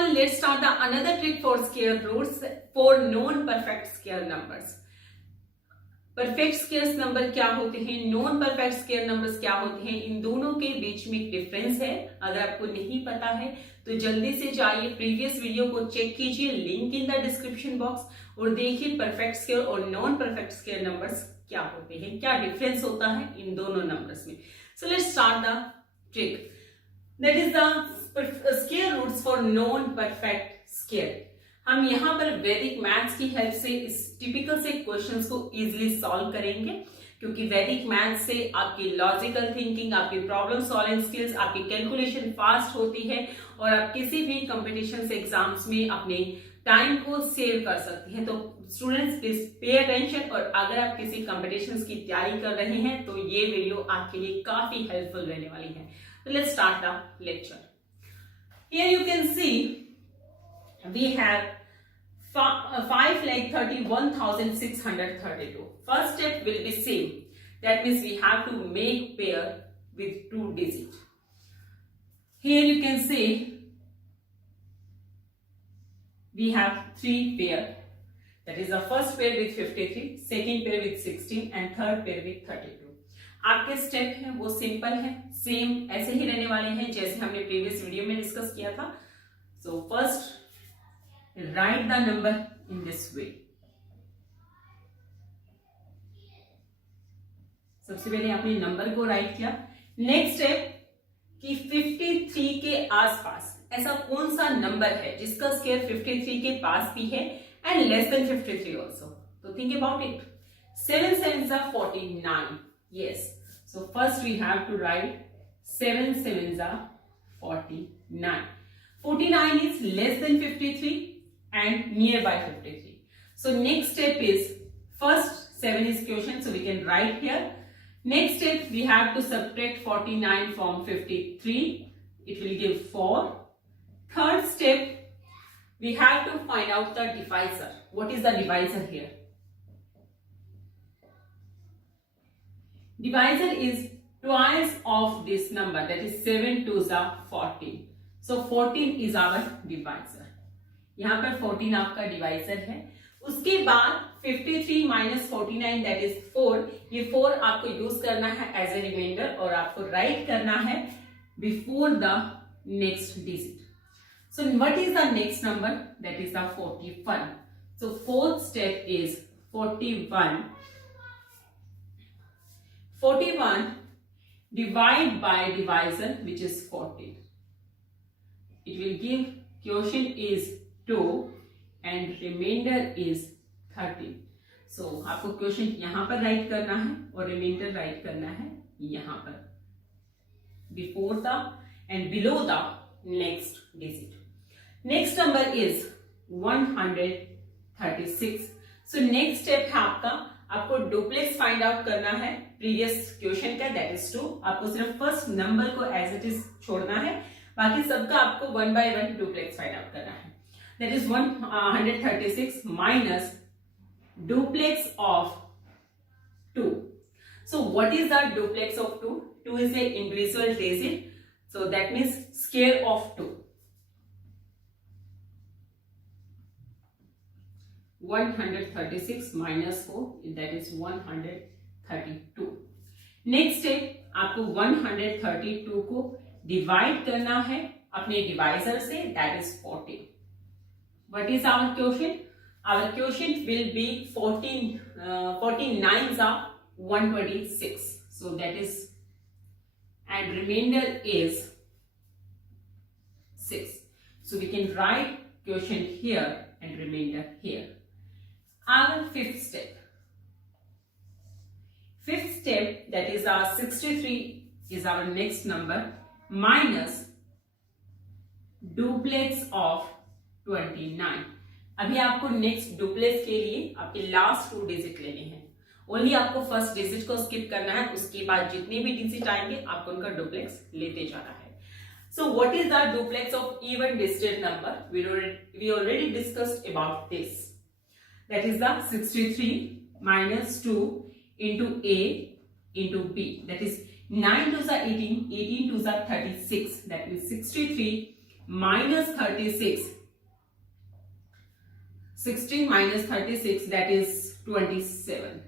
everyone, let's start the another trick for square roots for non-perfect square numbers. Perfect square number क्या होते हैं, non perfect square numbers क्या होते हैं, इन दोनों के बीच में एक डिफरेंस है. अगर आपको नहीं पता है तो जल्दी से जाइए प्रीवियस वीडियो को चेक कीजिए, link in the description box, और देखिए परफेक्ट स्क्वायर और नॉन परफेक्ट स्क्वायर नंबर्स क्या होते हैं, क्या डिफरेंस होता है इन दोनों नंबर्स में. So let's start the trick. That is the square roots for non perfect square. हम यहाँ पर वैदिक मैथ्स की हेल्प से इस टिपिकल से क्वेश्चंस को इजीली सॉल्व करेंगे, क्योंकि वैदिक मैथ्स से आपकी लॉजिकल थिंकिंग, आपकी प्रॉब्लम सॉल्विंग स्किल्स, आपकी कैलकुलेशन फास्ट होती है और आप किसी भी कंपटीशन से एग्जाम्स में अपने टाइम को सेव कर सकते हैं. तो स्टूडेंट्स प्लीज पे अटेंशन, और अगर आप किसी कंपटीशन की तैयारी कर रहे हैं तो ये वीडियो आपके लिए काफी हेल्पफुल रहने वाली है. तो let's start the lecture. Here you can see we have 5,31,632. First step will be same. That means we have to make pair with 2 digits. Here you can see we have 3 pair. That is the first pair with 53, second pair with 16 and third pair with 32. आपके स्टेप हैं वो सिंपल है, सेम ऐसे ही रहने वाले हैं जैसे हमने प्रीवियस वीडियो में डिस्कस किया था. So first write the number in this way. सबसे पहले आपने नंबर को राइट किया. नेक्स्ट स्टेप कि 53 के आसपास ऐसा कौन सा नंबर है जिसका स्क्वायर 53 के पास भी है एंड लेस देन 53 ऑल्सो. तो think about it. 7 7s are 49. Yes. So first we have to write 7 7s are 49. 49 is less than 53 and nearby 53. So next step is, first 7 is quotient, so we can write here. Next step we have to subtract 49 from 53. It will give 4. Third step we have to find out the divisor. What is the divisor here? Divisor is twice of this number, that is 7 2s are 14. So 14 is our divisor. यहाँ पर 14 आपका डिवाइजर है. उसके बाद 53 माइनस 49 that is 4. ये 4 आपको यूज करना है एज ए रिमाइंडर और आपको राइट करना है before the next digit. So what is the next number? That is the 41. So fourth step is 41. 41 divide by divisor which is 14. It will give quotient is 2 and remainder is 13. So आपको क्वेश्चन यहां पर राइट करना है और रिमाइंडर राइट करना है यहां पर before the end below the next digit. Next number is 136. So next step है आपको डुप्लेक्स फाइंड आउट करना है प्रीवियस क्वेश्चन का, दैट इज 2. आपको सिर्फ फर्स्ट नंबर को एज इट इज छोड़ना है, बाकी सबका आपको 1 by 1 डुप्लेक्स फाइंड आउट करना है. That is 136 minus duplex of 2. So what is the duplex of 2? 2 is a individual digit. So that means square of 2. 136 minus 4, that is 132. Next step आपको 132 को डिवाइड करना है अपने डिवाइजर से, that is 40. What is our quotient? Our quotient will be 49s are 126. So that is, and remainder is 6. So we can write quotient here and remainder here. Our fifth step. Fifth step, that is our 63 is our next number, minus duplex of 29. अभी आपको next duplex के लिए आपके लास्ट 2 डिजिट लेने हैं. ओनली आपको first digit को स्किप करना है, उसके बाद जितने भी डिजिट आएंगे आपको उनका डुप्लेक्स लेते जाना है. So what is the duplex of even digited number? We already discussed about this. That is the 63 minus 2 into A into B. That is 9 2s are 18, 18 2s are 36. That means 63 minus 36. 16 minus 36, that is 27.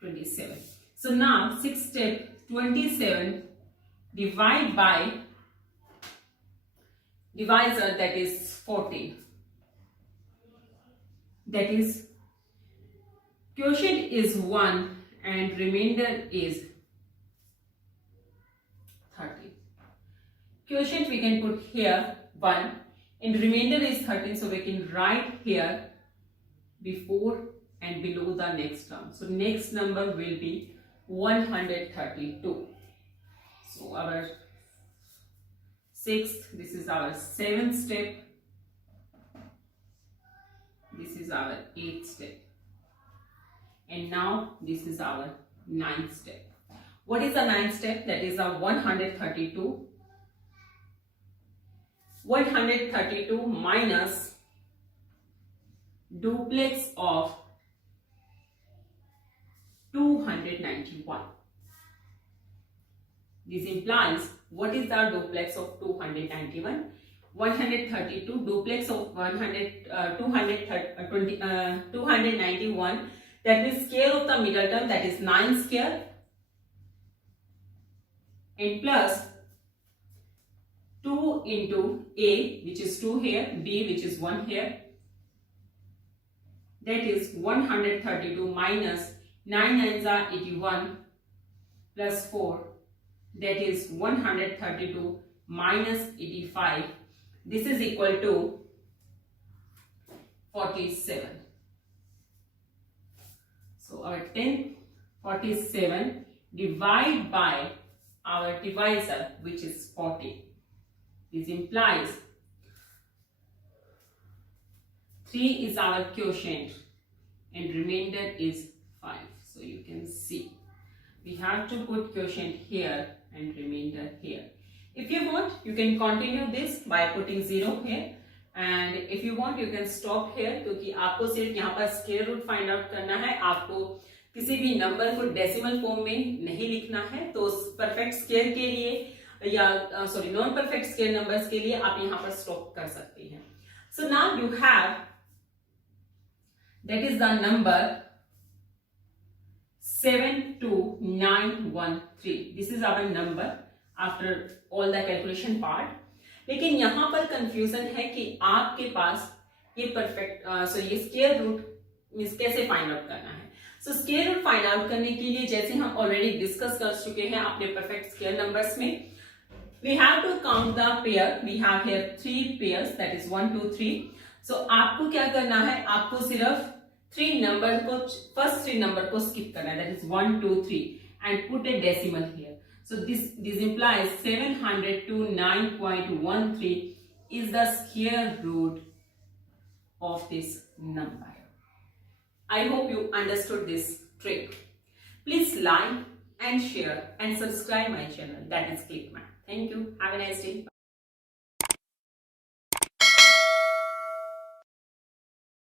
27. So now sixth step, 27 divide by divisor, that is 14. That is quotient is 1 and remainder is 30. Quotient we can put here 1 and remainder is 13, so we can write here before and below the next term. So next number will be 132. So our sixth, this is our seventh step, this is our eighth step, and now this is our ninth step. What is the ninth step? That is our 132. 132 minus duplex of 291. This implies, what is the duplex of 291? 132 duplex of 291, that is square of the middle term, that is 9 square, and plus 2 into A, which is 2 here, B, which is 1 here, that is 132 minus 9 nines are 81 plus 4, that is 132 minus 85. This is equal to 47. So our 47 divide by our divisor, which is 40. This implies 3 is our quotient and remainder is 5. So you can see we have to put quotient here and remainder here. If you want, you can continue this by putting 0 here, and if you want, you can stop here, क्योंकि आपको सिर्फ यहाँ पर square root find out करना है, आपको किसी भी नंबर को डेसिमल फॉर्म में नहीं लिखना है. तो परफेक्ट स्क्वायर के लिए या नॉन परफेक्ट स्क्वायर नंबर्स के लिए आप यहाँ पर स्टॉप कर सकते हैं. So now you have, that is the number 72913. This is our number after all the calculation part. लेकिन यहाँ पर कंफ्यूजन है कि आपके पास ये परफेक्ट ये स्क्वायर रूट कैसे फाइंड आउट करना है. So square root find out करने के लिए, जैसे हम ऑलरेडी डिस्कस कर चुके हैं अपने परफेक्ट स्क्वायर नंबर्स में, we have to count the pair. We have here 3 pairs, that is 1 2 3. So आपको क्या करना है, आपको सिर्फ 3 नंबर को, फर्स्ट 3 नंबर को स्किप करना है, that is 1 2 3, and put a decimal here. So this implies 709.13 is the square root of this number. I hope you understood this trick. Please like and share and subscribe my channel, that is ClickMath. Thank you. Have a nice day. Bye.